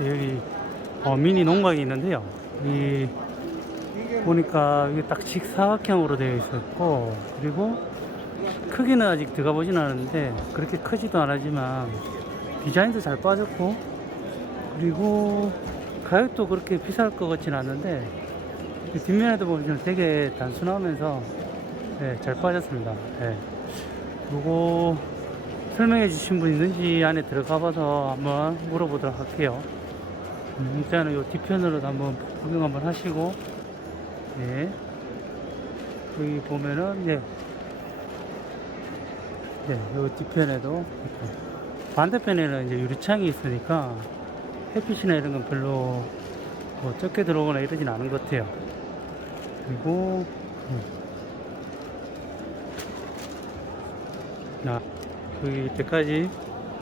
여기 어, 미니 농막이 있는데요. 이 보니까 이게 딱 직사각형으로 되어 있었고 그리고 크기는 아직 들어가 보진 않았는데 그렇게 크지도 않았지만 디자인도 잘 빠졌고 그리고 가격도 그렇게 비쌀 것 같진 않는데 이 뒷면에도 보면 되게 단순하면서 네, 잘 빠졌습니다. 네. 요거 설명해 주신 분 있는지 안에 들어가 봐서 한번 물어보도록 할게요. 음, 일단은 요 뒤편으로도 한번 구경 한번 하시고, 예. 여기 보면은, 예. 네, 요 뒤편에도 이렇게. 반대편에는 이제 유리창이 있으니까 햇빛이나 이런 건 별로 뭐 적게 들어오거나 이러진 않은 것 같아요. 그리고, 음. 나 여기 때까지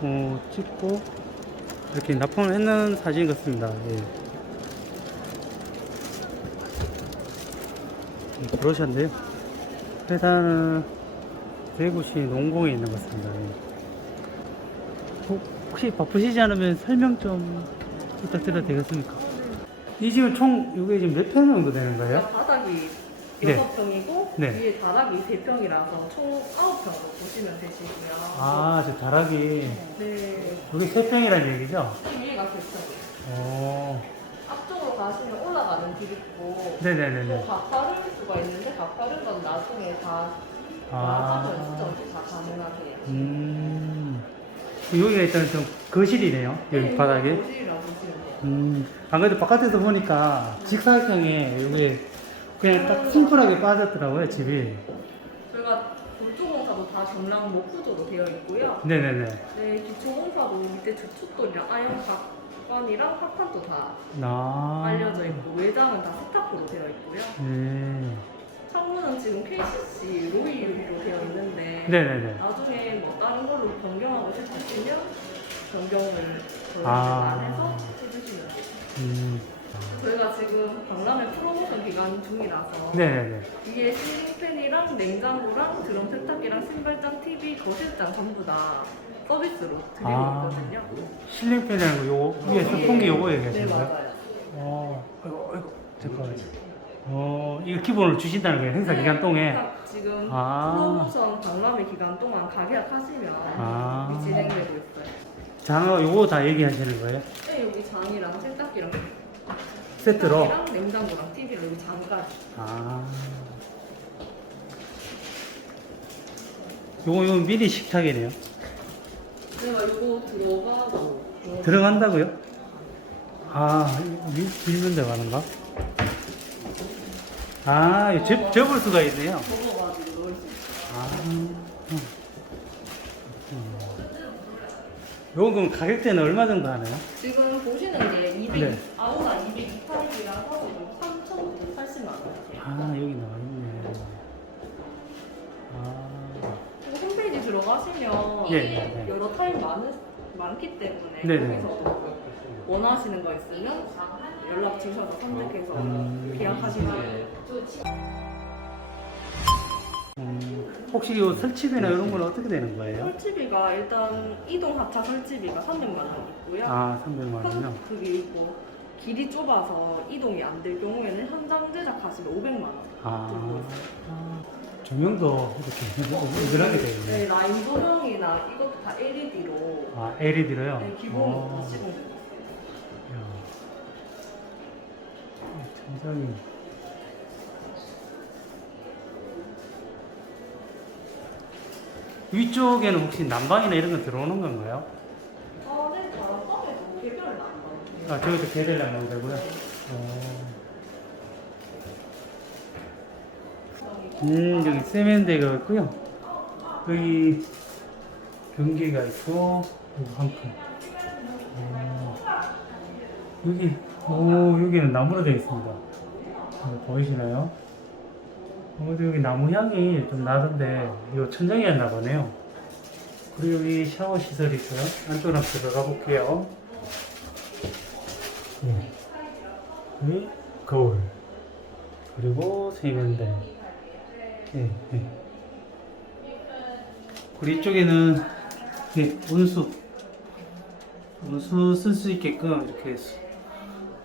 어, 찍고 이렇게 납품을 했는 사진 같습니다. 예. 이 브러셔인데요. 회사는 대구시 농공에 있는 것 같습니다. 예. 혹- 혹시 바쁘시지 않으면 설명 좀 부탁드려도 되겠습니까? 이 집은 총 이게 지금 몇 평 정도 되는 거예요? 바닥이 네. 6평이고 네. 위에 다락이 3평이라서 총 9평으로 보시면 되시고요. 아, 저 다락이 네. 여기 세 평이라는 얘기죠? 위에가 3평이에요. 오, 앞쪽으로 가시면 올라가는 길 있고 네네네네. 또 가파를 수가 있는데 가파른 건 나중에 다 아. 나중에 수정이 다 가능하세요. 음. 여기가 일단 좀 거실이네요. 여기 네, 바닥에. 거실이라고 보시면 돼요. 음. 안 그래도 바깥에서 보니까 직사각형에 여기 그냥 딱 심플하게 빠졌더라고요, 집이. 저희가 돌조공사도 다 경량 목구조로 되어 있고요. 네네네. 네, 기초공사도 밑에 주춧돌이랑 아연 각관이랑 합판도 다 나. 알려져 있고 외장은 다 세탁으로 되어 있고요. 음. 창문은 지금 KCC 로이 유리로 되어 있는데 네네네. 나중에 뭐 다른 걸로 변경하고 싶으시면 변경을 저희가 아. 안해서 해주시면 돼요. 음. 저희가 지금 박람회 프로모션 기간 중이라서 네네네. 위에 실링팬이랑 냉장고랑 드럼 세탁기랑 신발장, TV, 거실장 전부 다 서비스로 드리고 아. 있거든요. 실링팬이라는 거 요거 위에 선풍기 요거 네 얘기하시는 거예요? 맞아요. 어. 아이고 아이고 잠깐만요. 어, 이거 기본으로 주신다는 거예요, 행사 기간 동안. 딱 지금 아. 프로모션 박람회 기간 동안 가격 하시면 아. 이미 진행되고 있어요. 장어 요거 다 얘기하시는 거예요? 네, 여기 장이랑 세탁기랑 세트로? 냉장고랑 TV랑 여기 장까지. 아. 요거, 요거 미니 식탁이네요. 내가 요거 들어가고 요- 들어간다고요? 아, 밀, 밀면 들어가는가? 아, 이거 접, 접을 수가 있네요. 접어가지고 넣을 수 있어요. 아. 음. 음. 요건 그럼 가격대는 얼마 정도 하나요? 지금 보시는 게 200, 네. 아우라 228이라서 지금 3,980만 원이에요. 아, 여기 나와 있네. 아. 홈페이지 들어가시면 예, 예. 여러 타입 많기 때문에 네 네. 거기서 원하시는 거 있으면 연락 주셔서 선택해서 음. 계약하시면. 음, 혹시 요 설치비나 이런 건 어떻게 되는 거예요? 설치비가 일단 이동 하차 설치비가 300만 원 있고요. 아, 300만 원이요? 큰 그리고 길이 좁아서 이동이 안 될 경우에는 현장 제작하시면 500만 원 들고 아, 있어요. 조명도 이렇게 은근하게 되어 있네. 네, 라인 조명이나 이것도 다 LED로 아, LED로요? 네, 기본으로 다 시공되고 있어요. 천장이. 위쪽에는 혹시 난방이나 이런 거 들어오는 건가요? 아, 네, 바람방에도 개별은 안 나오고. 아, 저기도 개들 나면 되고요. 어. 음, 여기 세면대가 있고요. 여기 변기가 있고, 여기 한 칸. 어. 여기, 오, 여기는 나무로 되어 있습니다. 어, 보이시나요? 어, 근데 여기 나무 향이 좀 나던데, 이거 천장이었나 보네요. 그리고 여기 샤워 시설이 있어요. 안쪽으로 들어가 볼게요. 네. 거울. 그리고 세면대. 예, 예. 그리고 이쪽에는 예, 온수. 온수 쓸 수 있게끔 이렇게 수-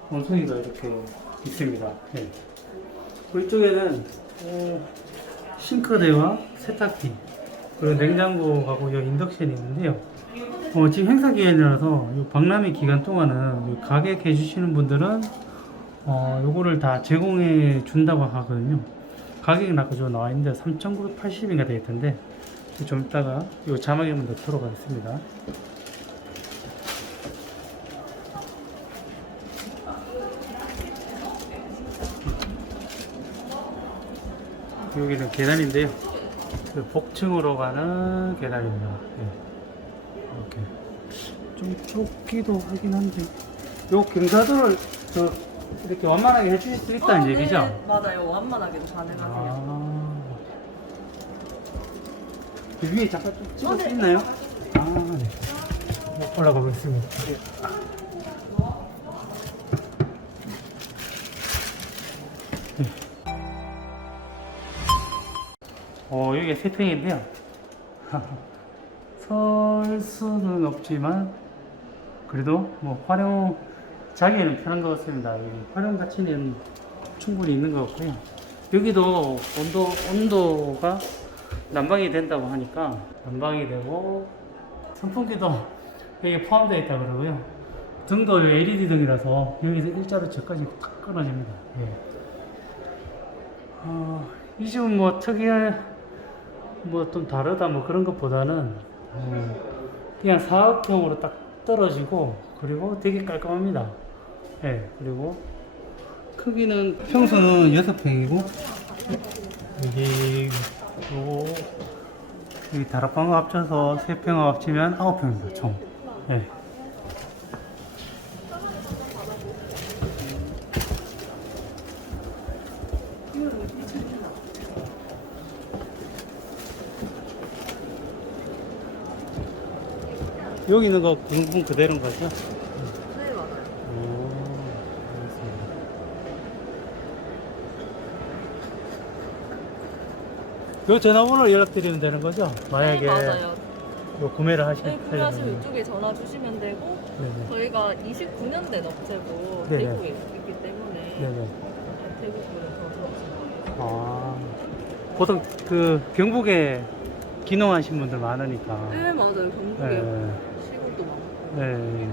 원숭이가 이렇게 있습니다. 네. 그리고 이쪽에는 어, 싱크대와 세탁기 그리고 냉장고하고 요 인덕션이 있는데요. 어, 지금 행사 기간이라서 이 박람회 기간 동안은 이 가격 해주시는 분들은 어, 요거를 다 제공해 준다고 하거든요. 가격은 아까 저 나와 있는데 3,980인가 되겠던데 좀 이따가 요 자막에 한번 넣도록 하겠습니다. 여기는 계단인데요. 그 복층으로 가는 계단입니다. 예. 좁기도 하긴 한데 요 경사도를 저 이렇게 완만하게 해주실 수 있다는 어, 얘기죠? 네, 맞아요. 완만하게도 가능하세요. 아. 그 위에 잠깐 좀 찍을 어, 수 네. 있나요? 아, 네. 네, 올라가 보겠습니다. 어, 여기가 세평인데요. 설 수는 없지만, 그래도 뭐 활용, 자기에는 편한 것 같습니다. 활용 가치는 충분히 있는 것 같고요. 여기도 온도, 온도가 난방이 된다고 하니까 난방이 되고 선풍기도 여기 포함되어 있다 그러고요. 등도 LED 등이라서 여기서 일자로 저까지 탁 끊어집니다. 예. 어, 이 집은 뭐 특이할 뭐좀 다르다 뭐 그런 것보다는 어, 그냥 사각형으로 딱 떨어지고 그리고 되게 깔끔합니다. 예, 그리고 크기는 평수는 6평이고 여기 요 여기 다락방과 합쳐서 3평하고 합치면 9평입니다 총 예. 여기 있는 거 군분 그대로인 거죠? 네, 맞아요. 오, 알겠습니다. 요 전화번호로 연락드리면 되는 거죠? 만약에 네, 맞아요. 요 구매를 하시, 네, 구매하시면 하려면. 이쪽에 전화 주시면 되고 네네. 저희가 29년 된 업체고 네 네. 대구에 있기 때문에 네네. 대구 분은 더 좋습니다. 아, 보통 그 경북에 기농하신 분들 많으니까. 네, 맞아요. 경북에 네. 네.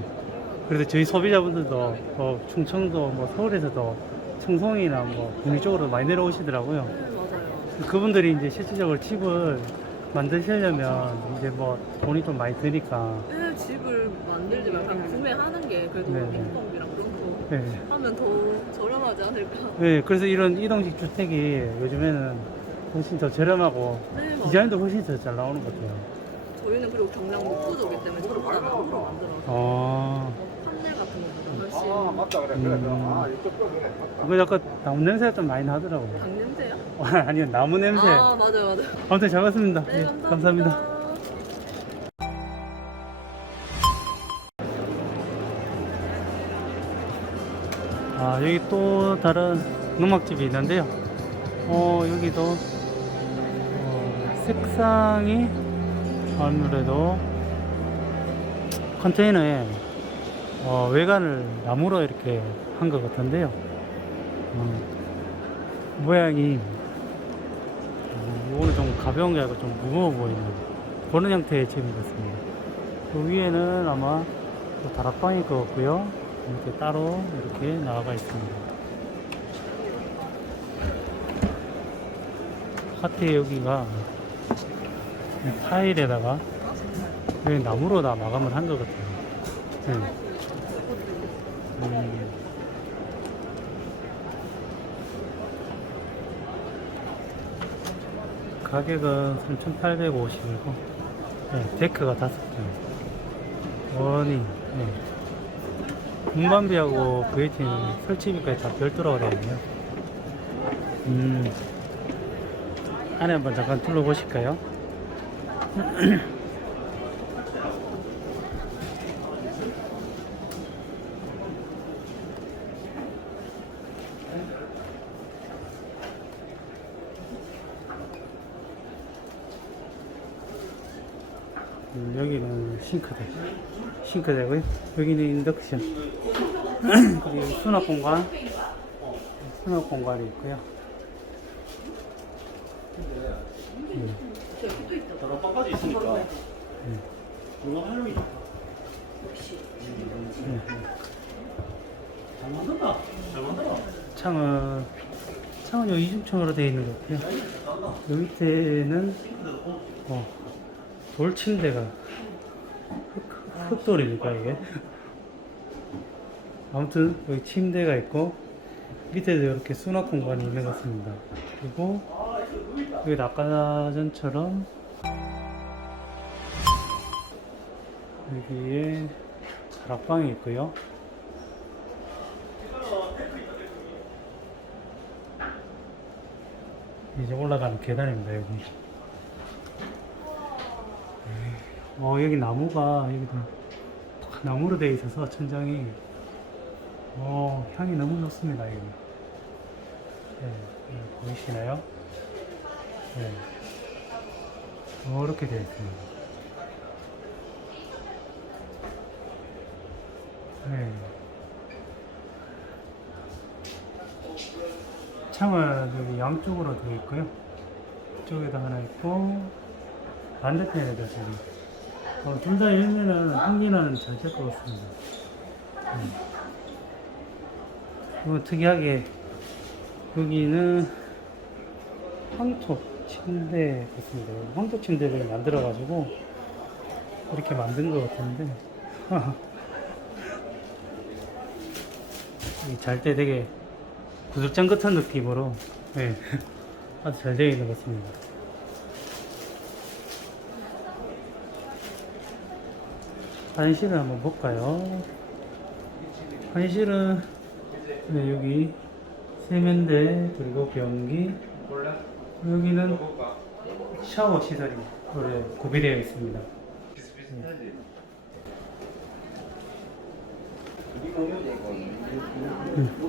그래서 저희 소비자분들도 뭐 충청도 뭐 서울에서도 청송이나 뭐 북미 쪽으로 많이 내려오시더라고요. 그분들이 이제 실질적으로 집을 만드시려면 이제 뭐 돈이 좀 많이 드니까. 네, 집을 만들지 말고 구매하는 게 그래도 네. 인건비랑 그런 거 네. 하면 더 저렴하지 않을까. 네, 그래서 이런 이동식 주택이 요즘에는 훨씬 더 저렴하고 네. 디자인도 훨씬 더 잘 나오는 것 같아요. 저희는 그리고 경량 목구조기 때문에 다 나무로 만들어서 아, 판넬 같은 것보다 훨씬 아 맞다 그래 그래 아 이쪽 거 그래 맞다 그거 약간 나무 냄새가 좀 많이 나더라고요. 당 냄새요? 아니요, 나무 냄새. 아 맞아요 맞아요. 아무튼 잘 봤습니다. 네, 예, 감사합니다. 감사합니다. 아, 여기 또 다른 농막집이 있는데요. 어, 여기도 어, 색상이 아무래도 컨테이너에 어, 외관을 나무로 이렇게 한 것 같은데요. 음, 모양이 음, 이거는 좀 가벼운 게 아니고 좀 무거워 보이는 그런 형태의 집인 것 같습니다. 그 위에는 아마 또 다락방일 것 같고요. 이렇게 따로 이렇게 나와가 있습니다. 하트 여기가 타일에다가 여기 나무로 다 마감을 한 것 같아요. 네. 음. 가격은 3,850이고 네, 데크가 다섯 개 원이 네. 운반비하고 VT는 설치비까지 다 별도라고 되어 있네요 음. 안에 한번 잠깐 둘러보실까요? 음, 여기는 싱크대. 싱크대고요. 여기는 인덕션. 그리고 수납 공간. 수납 공간이 있고요. 음. 다락방까지 있으니까 공간 활용이 좋다. 네. 잘 만든다. 잘 만들어. 창은 창은 여기 이중창으로 되어 있는 것 같고요. 여기 밑에는 어, 돌 침대가 흑, 흑돌입니까 이게? 아무튼 여기 침대가 있고 밑에도 이렇게 수납 공간이 있는 것 같습니다. 그리고 여기 아까 전처럼 여기에 다락방이 있고요. 이제 올라가는 계단입니다 여기. 어 여기 나무가 여기도 다 나무로 되어 있어서 천장이 어 향이 너무 좋습니다 여기. 네, 여기 보이시나요? 네. 이렇게 되어 있습니다. 네. 창은 여기 양쪽으로 되어 있고요. 이쪽에도 하나 있고 반대편에도 지금 어, 둘다 열면은 한기는 잘될것 같습니다. 음. 이거 특이하게 여기는 황토 침대 같습니다. 황토 침대를 만들어 가지고 이렇게 만든 것 같은데 잘 때 되게 구슬장 같은 느낌으로 네, 아주 잘 되어 있는 것 같습니다. 화장실을 한번 볼까요? 화장실은 네, 여기 세면대 그리고 변기 여기는 샤워 시설이 그래 구비되어 있습니다. 음.